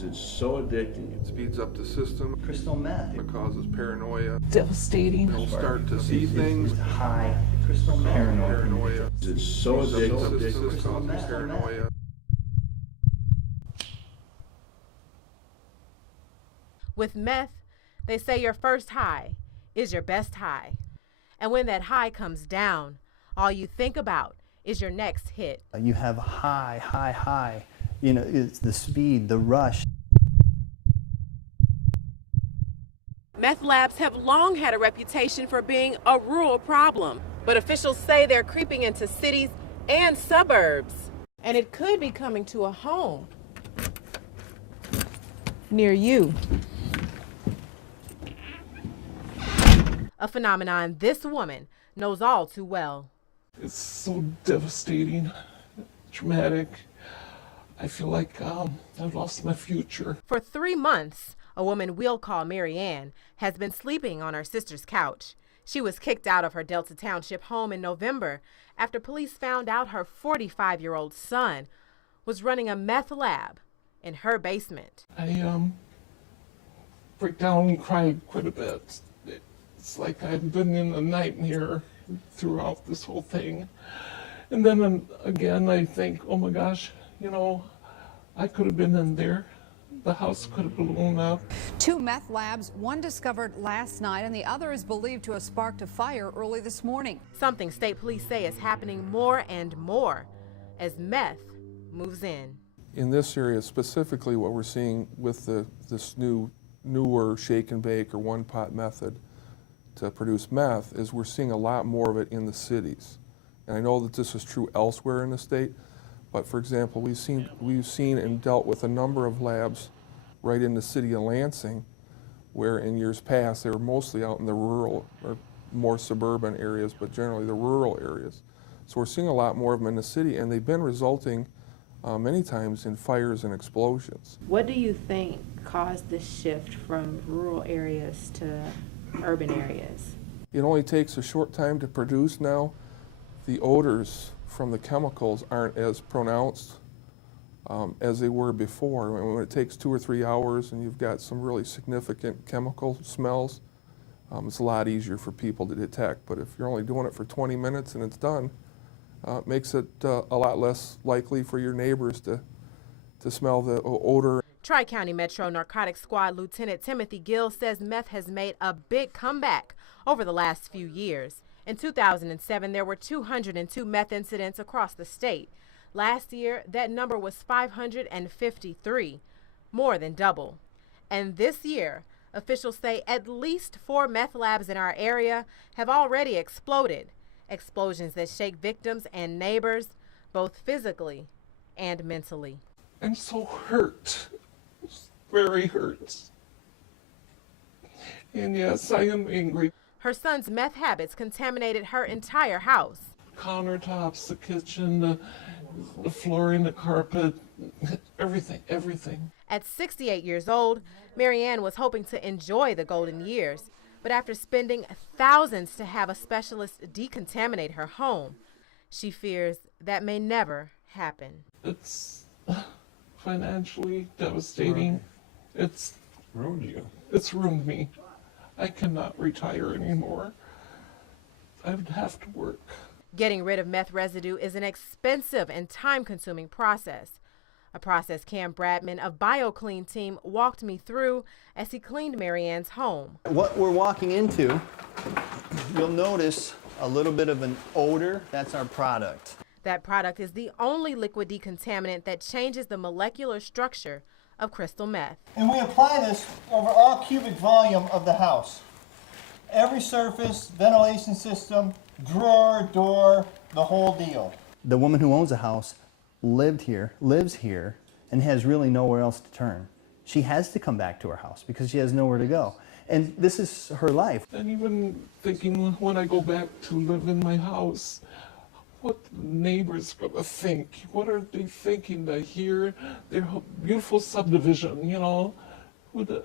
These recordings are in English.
It's so addicting. It speeds up the system. Crystal meth. It causes paranoia. Devastating. You'll start to see things. It's high. Crystal meth. Paranoia. It's so addictive. It causes paranoia. With meth, they say your first high is your best high. And when that high comes down, all you think about is your next hit. You have high, high, high. You know, it's the speed, the rush. Meth labs have long had a reputation for being a rural problem, but officials say they're creeping into cities and suburbs. And it could be coming to a home near you. A phenomenon this woman knows all too well. It's so devastating, traumatic. I feel like I've lost my future. For 3 months, a woman we'll call Mary Ann has been sleeping on her sister's couch. She was kicked out of her Delta Township home in November after police found out her 45-year-old son was running a meth lab in her basement. I break down and cry quite a bit. It's like I've been in a nightmare throughout this whole thing. And then again, I think, oh my gosh, you know, I could have been in there. The house could have blown up. 2 meth labs, one discovered last night and the other is believed to have sparked a fire early this morning. Something state police say is happening more and more as meth moves in. In this area specifically, what we're seeing with this newer shake and bake or one pot method to produce meth is we're seeing a lot more of it in the cities. And I know that this is true elsewhere in the state, but for example, we've seen and dealt with a number of labs right in the city of Lansing, where in years past they were mostly out in the rural or more suburban areas, but generally the rural areas. So we're seeing a lot more of them in the city, and they've been resulting many times in fires and explosions. What do you think caused this shift from rural areas to urban areas? It only takes a short time to produce now. The odors from the chemicals aren't as pronounced as they were before. When it takes 2 or 3 hours and you've got some really significant chemical smells, it's a lot easier for people to detect. But if you're only doing it for 20 minutes and it's done, it makes it a lot less likely for your neighbors to smell the odor. Tri-County Metro Narcotics Squad Lieutenant Timothy Gill says meth has made a big comeback over the last few years. In 2007, there were 202 meth incidents across the state. Last year, that number was 553, more than double. And this year, officials say at least 4 meth labs in our area have already exploded. Explosions that shake victims and neighbors, both physically and mentally. I'm so hurt, very hurt. And yes, I am angry. Her son's meth habits contaminated her entire house. Countertops, the kitchen, the flooring, the carpet, everything. At 68 years old, Mary Ann was hoping to enjoy the golden years, but after spending thousands to have a specialist decontaminate her home, she fears that may never happen. It's financially devastating. It's Ruined you. It's ruined me. I cannot retire anymore. I would have to work. Getting rid of meth residue is an expensive and time-consuming process. A process Cam Bradman of BioClean team walked me through as he cleaned Mary Ann's home. What we're walking into, you'll notice a little bit of an odor. That's our product. That product is the only liquid decontaminant that changes the molecular structure of crystal meth. And we apply this over all cubic volume of the house. Every surface, ventilation system, drawer, door, the whole deal. The woman who owns the house lives here, and has really nowhere else to turn. She has to come back to her house because she has nowhere to go. And this is her life. And even thinking when I go back to live in my house, what the neighbors gonna think? What are they thinking to hear their beautiful subdivision, you know, would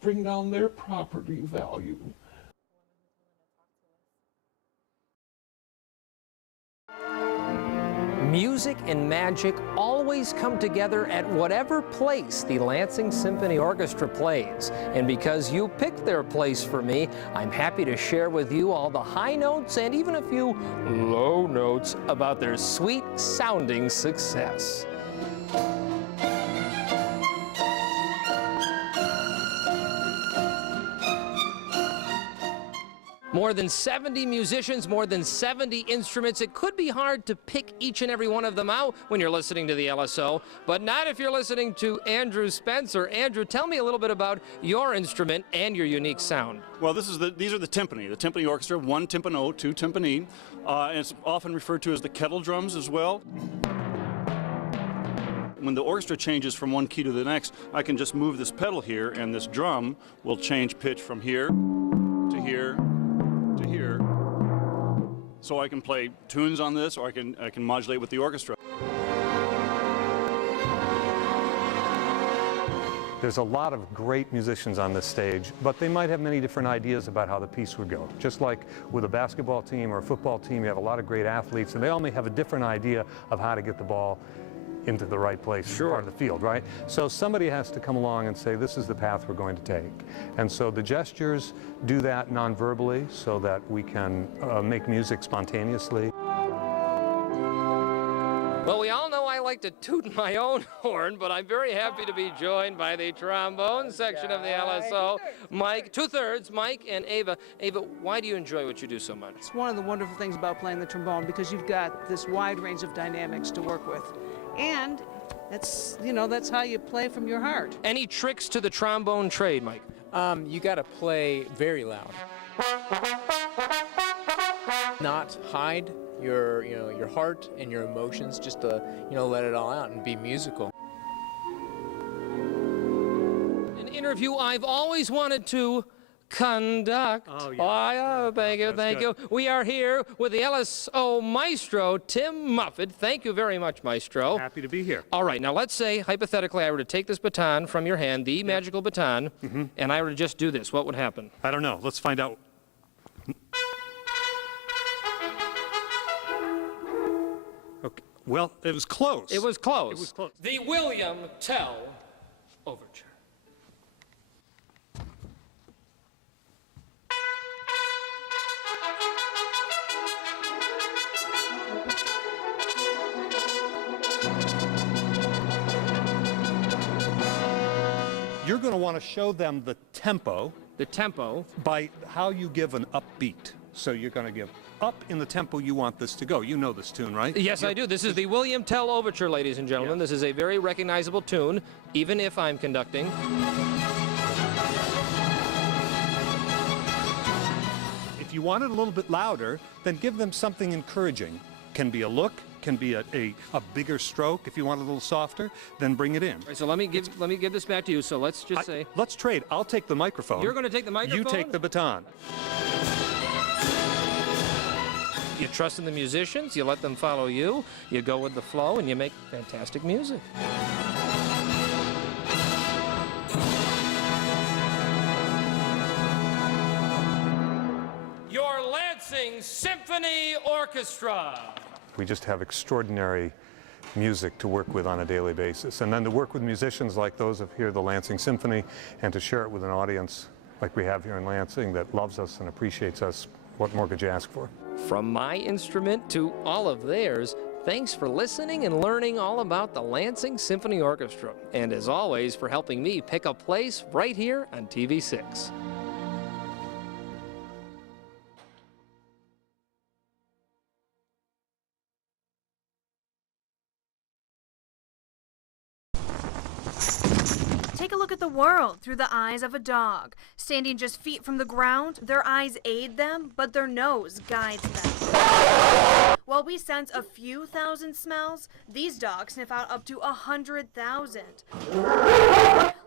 bring down their property value? Music and magic always come together at whatever place the Lansing Symphony Orchestra plays. And because you picked their place for me, I'm happy to share with you all the high notes and even a few low notes about their sweet-sounding success. More than 70 musicians, more than 70 instruments. It could be hard to pick each and every one of them out when you're listening to the LSO, but not if you're listening to Andrew Spencer. Andrew, tell me a little bit about your instrument and your unique sound. Well, these are the timpani orchestra, one timpano, two timpani, and it's often referred to as the kettle drums as well. When the orchestra changes from one key to the next, I can just move this pedal here, and this drum will change pitch from here to here to here. So I can play tunes on this, or I can modulate with the orchestra. There's a lot of great musicians on this stage, but they might have many different ideas about how the piece would go. Just like with a basketball team or a football team, you have a lot of great athletes, and they all may have a different idea of how to get the ball into the right place, part of the field, right? So somebody has to come along and say, this is the path we're going to take. And so the gestures do that non-verbally so that we can make music spontaneously. Well, we all know I like to toot my own horn, but I'm very happy to be joined by the trombone section of the LSO. Mike, two-thirds, Mike and Ava. Ava, why do you enjoy what you do so much? It's one of the wonderful things about playing the trombone, because you've got this wide range of dynamics to work with. And that's, you know, that's how you play from your heart. Any tricks to the trombone trade, Mike? You got to play very loud. Not hide your heart and your emotions, just to, let it all out and be musical. An interview I've always wanted to conduct. Oh, yeah. Thank you. We are here with the LSO maestro, Tim Muffet. Thank you very much, maestro. Happy to be here. All right, now let's say, hypothetically, I were to take this baton from your hand, the magical baton, and I were to just do this. What would happen? I don't know. Let's find out. Okay. Well, it was close. It was close. It was close. The William Tell Overture. You're going to want to show them the tempo. The tempo. By how you give an upbeat. So you're going to give up in the tempo you want this to go. You know this tune, right? Yes, I do. This is the William Tell Overture, ladies and gentlemen. This is a very recognizable tune, even if I'm conducting. If you want it a little bit louder, then give them something encouraging. Can be a look, can be a bigger stroke. If you want it a little softer, then bring it in. All right, so let me give this back to you. So let's just say. Let's trade. I'll take the microphone. You're going to take the microphone? You take the baton. You trust in the musicians, you let them follow you, you go with the flow, and you make fantastic music. Your Lansing Symphony Orchestra. We just have extraordinary music to work with on a daily basis. And then to work with musicians like those of here, the Lansing Symphony, and to share it with an audience like we have here in Lansing that loves us and appreciates us, what more could you ask for? From my instrument to all of theirs, thanks for listening and learning all about the Lansing Symphony Orchestra. And as always, for helping me pick a place right here on TV6. Take a look at the world through the eyes of a dog. Standing just feet from the ground, their eyes aid them, but their nose guides them. While we sense a few thousand smells, these dogs sniff out up to 100,000,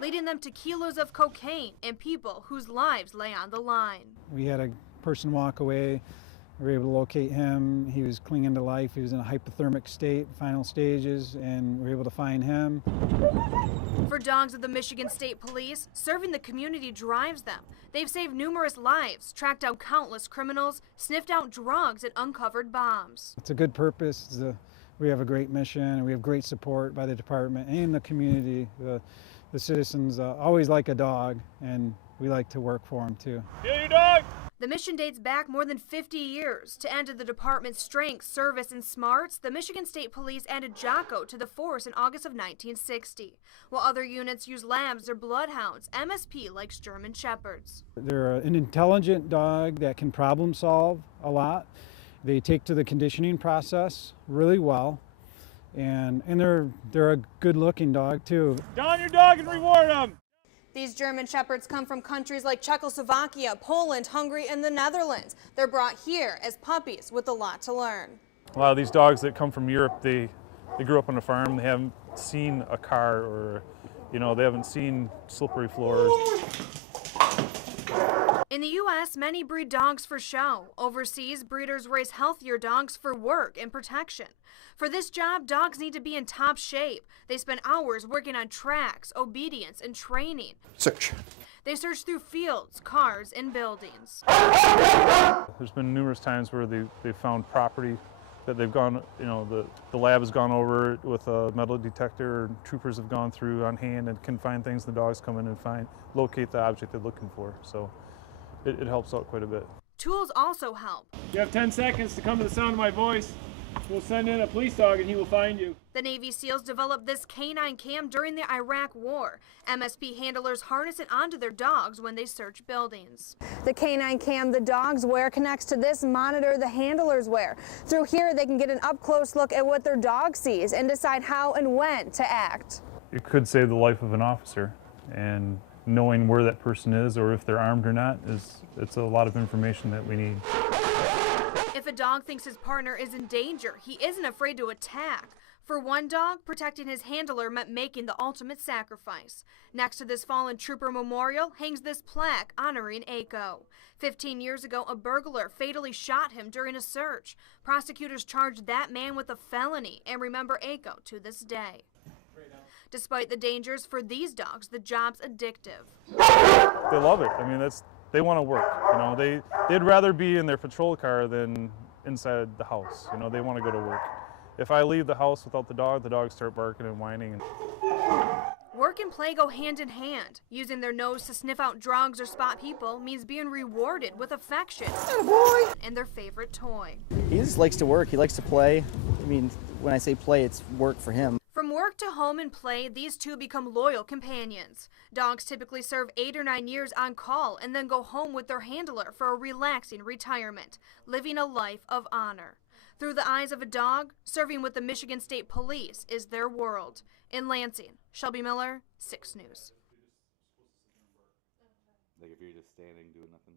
leading them to kilos of cocaine and people whose lives lay on the line. We had a person walk away. We were able to locate him. He was clinging to life. He was in a hypothermic state, final stages, and we were able to find him. For dogs of the Michigan State Police, serving the community drives them. They've saved numerous lives, tracked down countless criminals, sniffed out drugs, and uncovered bombs. It's a good purpose. It's we have a great mission and we have great support by the department and the community. The citizens always like a dog, and we like to work for them too. Get your dog! The mission dates back more than 50 years. To add to the department's strength, service, and smarts, the Michigan State Police added Jocko to the force in August of 1960. While other units use labs or bloodhounds, MSP likes German Shepherds. They're an intelligent dog that can problem solve a lot. They take to the conditioning process really well, and they're a good-looking dog too. Down your dog and reward him! These German Shepherds come from countries like Czechoslovakia, Poland, Hungary, and the Netherlands. They're brought here as puppies with a lot to learn. A lot of these dogs that come from Europe, they grew up on a farm. They haven't seen a car, or they haven't seen slippery floors. In the U.S., many breed dogs for show. Overseas, breeders raise healthier dogs for work and protection. For this job, dogs need to be in top shape. They spend hours working on tracks, obedience, and training. Search. They search through fields, cars, and buildings. There's been numerous times where they've found property that they've gone, the lab has gone over with a metal detector, and troopers have gone through on hand and can find things. The dogs come in and locate the object they're looking for. So it helps out quite a bit. Tools also help. You have 10 seconds to come to the sound of my voice. We'll send in a police dog and he will find you. The Navy SEALs developed this canine cam during the Iraq War. MSP handlers harness it onto their dogs when they search buildings. The canine cam the dogs wear connects to this monitor the handlers wear. Through here, they can get an up-close look at what their dog sees and decide how and when to act. It could save the life of an officer, and knowing where that person is or if they're armed or not it's a lot of information that we need. If a dog thinks his partner is in danger, he isn't afraid to attack. For one dog, protecting his handler meant making the ultimate sacrifice. Next to this fallen trooper memorial hangs this plaque honoring Aiko. 15 years ago, a burglar fatally shot him during a search. Prosecutors charged that man with a felony and remember Aiko to this day. Despite the dangers for these dogs, the job's addictive. They love it. I mean, they want to work. They'd rather be in their patrol car than inside the house. They want to go to work. If I leave the house without the dogs start barking and whining. Work and play go hand in hand. Using their nose to sniff out drugs or spot people means being rewarded with affection and their favorite toy. He just likes to work. He likes to play. I mean, when I say play, it's work for him. From work to home and play, these two become loyal companions. Dogs typically serve 8 or 9 years on call and then go home with their handler for a relaxing retirement, living a life of honor. Through the eyes of a dog, serving with the Michigan State Police is their world. In Lansing, Shelby Miller, 6 News. Like if you're just standing doing nothing.